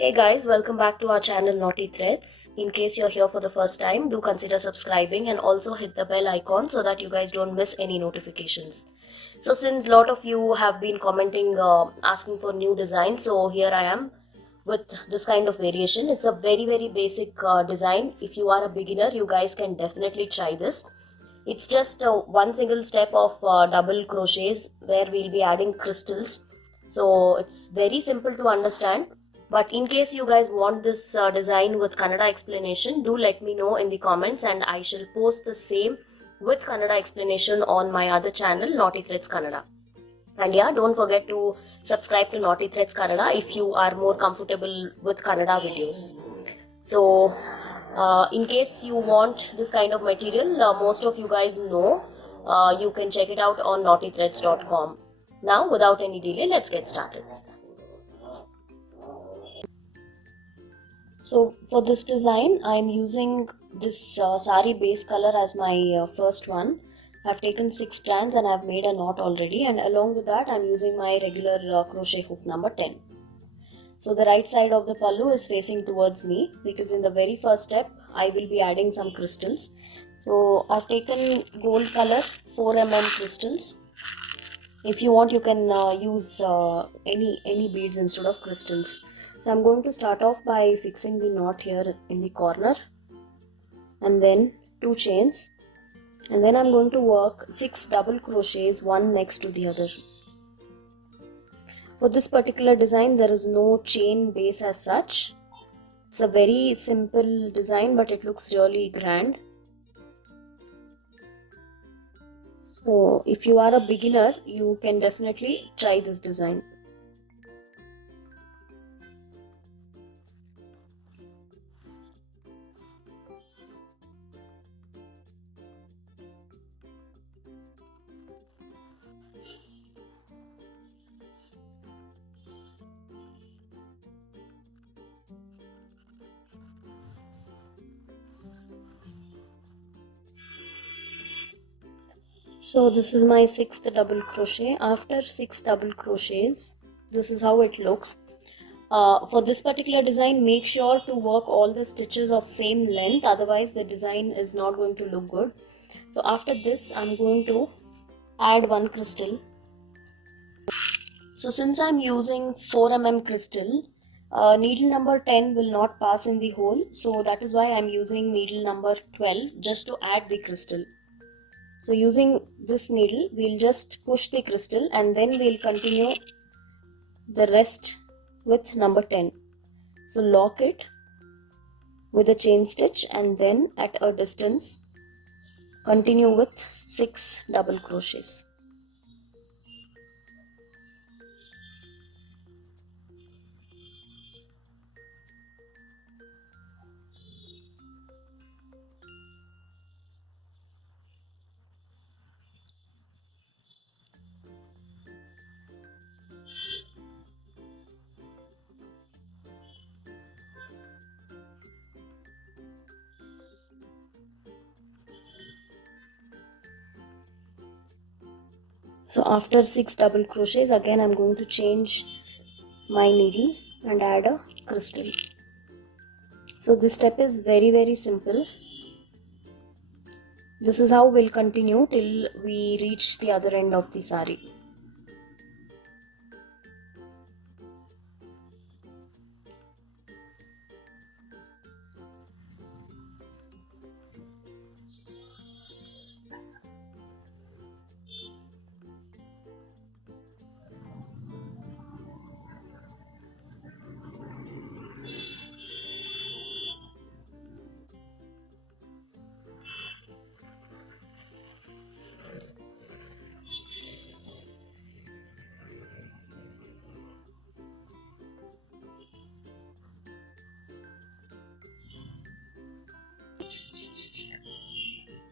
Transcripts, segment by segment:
Hey guys, welcome back to our channel Naughty Threads. In case you're here for the first time, do consider subscribing and also hit the bell icon so that you guys don't miss any notifications. So since a lot of you have been commenting asking for new designs, so here I am with this kind of variation. It's a very basic design. If you are a beginner, you guys can definitely try this. It's just one single step of double crochets where we'll be adding crystals. So it's very simple to understand. But in case you guys want this design with Kannada explanation, do let me know in the comments and I shall post the same with Kannada explanation on my other channel, Naughty Threads Kannada. And yeah, don't forget to subscribe to Naughty Threads Kannada if you are more comfortable with Kannada videos. So, in case you want this kind of material, most of you guys know, you can check it out on naughtythreads.com. Now, without any delay, let's get started. So for this design, I'm using this saree base color as my first one. I've taken 6 strands and I've made a knot already, and along with that I'm using my regular crochet hook number 10. So the right side of the pallu is facing towards me because in the very first step I will be adding some crystals. So I've taken gold color 4 mm crystals. If you want, you can use any beads instead of crystals. So I'm going to start off by fixing the knot here in the corner and then 2 chains, and then I'm going to work 6 double crochets, one next to the other. For this particular design there is no chain base as such. It's a very simple design but it looks really grand. So if you are a beginner, you can definitely try this design. So this is my 6th double crochet. After 6 double crochets, this is how it looks. For this particular design, make sure to work all the stitches of same length, otherwise the design is not going to look good. So after this, I'm going to add one crystal. So since I'm using 4 mm crystal, needle number 10 will not pass in the hole, so that is why I'm using needle number 12 just to add the crystal. So using this needle, we'll just push the crystal and then we'll continue the rest with number 10. So lock it with a chain stitch and then at a distance continue with 6 double crochets. So after 6 double crochets, again I'm going to change my needle and add a crystal. So this step is very simple. This is how we'll continue till we reach the other end of the saree.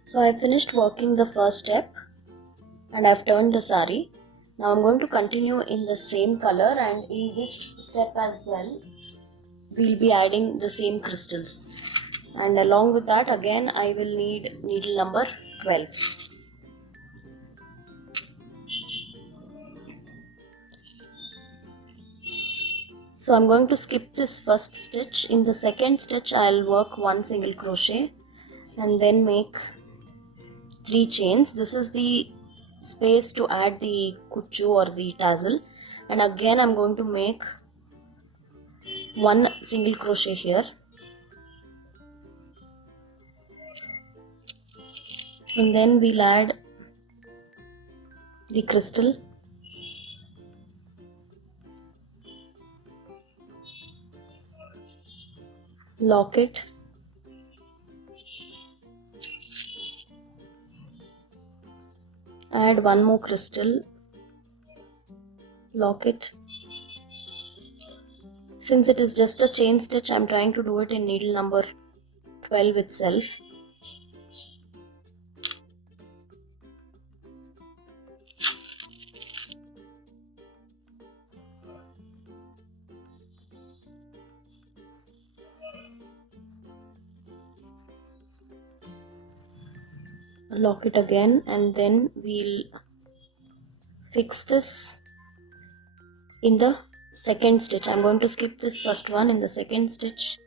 So I finished working the first step and I've turned the saree. Now I'm going to continue in the same color, and in this step as well we'll be adding the same crystals, and along with that again I will need needle number 12. So I'm going to skip this first stitch. In the second stitch I'll work 1 single crochet and then make 3 chains. This is the space to add the kuchu or the tassel, and again I'm going to make 1 single crochet here, and then we'll add the crystal, lock it, add 1 more crystal, lock it. Since it is just a chain stitch, I'm trying to do it in needle number 12 itself. Lock it again, and then we'll fix this in the second stitch. I'm going to skip this first one. In the second stitch,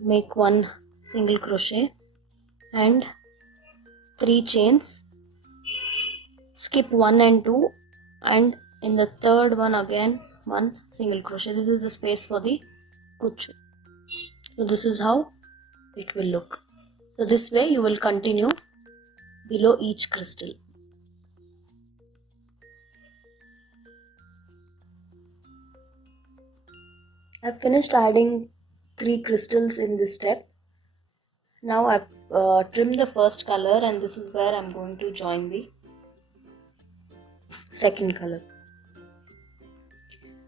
make 1 single crochet and 3 chains, skip 1 and 2, and in the third one again 1 single crochet. This is the space for the kuchu. So this is how it will look. So this way you will continue below each crystal. I've finished adding 3 crystals in this step. Now I've trimmed the first color, and this is where I'm going to join the second color.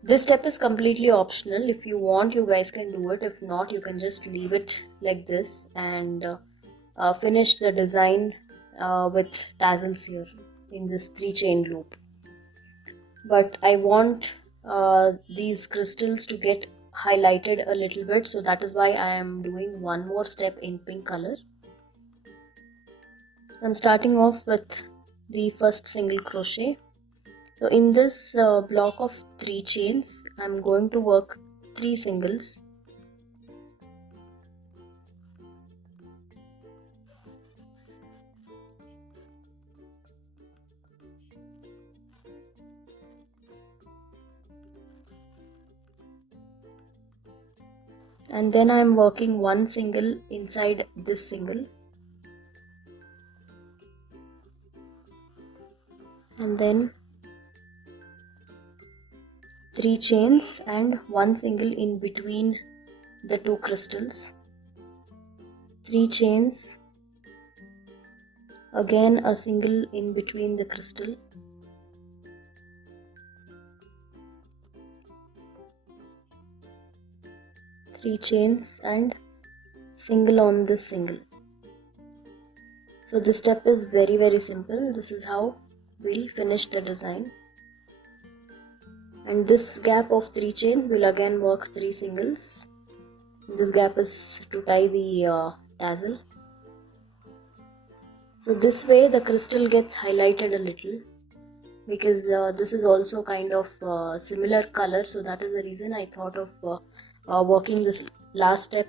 This step is completely optional. If you want, you guys can do it. If not, you can just leave it like this and finish the design with tassels here in this 3 chain loop. But I want these crystals to get highlighted a little bit, so that is why I am doing one more step in pink color. I'm starting off with the first single crochet. So in this block of 3 chains, I'm going to work 3 singles. And then I'm working 1 single inside this single, and then 3 chains and 1 single in between the 2 crystals, 3 chains, again a single in between the crystal, three chains and single on this single. So this step is very simple. This is how we'll finish the design. And this gap of 3 chains will again work 3 singles. This gap is to tie the tassel. So this way the crystal gets highlighted a little, because this is also kind of similar color, so that is the reason I thought of working this last step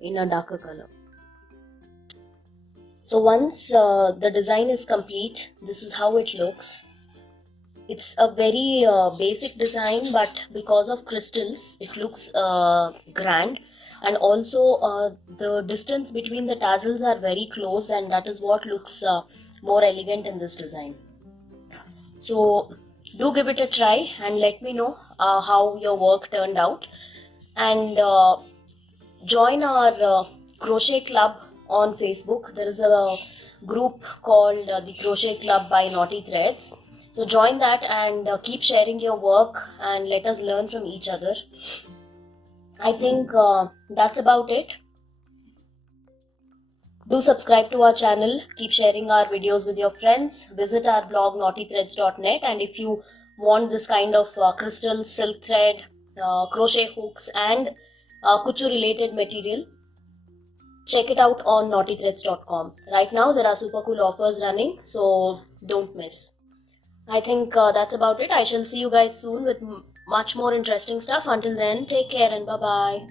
in a darker color. So once the design is complete, this is how it looks. It's a very basic design, but because of crystals, it looks grand. And also the distance between the tassels are very close, and that is what looks more elegant in this design. So do give it a try and let me know how your work turned out. And join our crochet club on Facebook. There is a group called the Crochet Club by Naughty Threads. So join that and keep sharing your work and let us learn from each other. I think that's about it. Do subscribe to our channel. Keep sharing our videos with your friends. Visit our blog naughtythreads.net, and if you want this kind of crystal, silk thread, crochet hooks and kuchu related material, check it out on naughtythreads.com. Right now there are super cool offers running, so don't miss. I think that's about it. I shall see you guys soon with much more interesting stuff. Until then, take care and bye bye.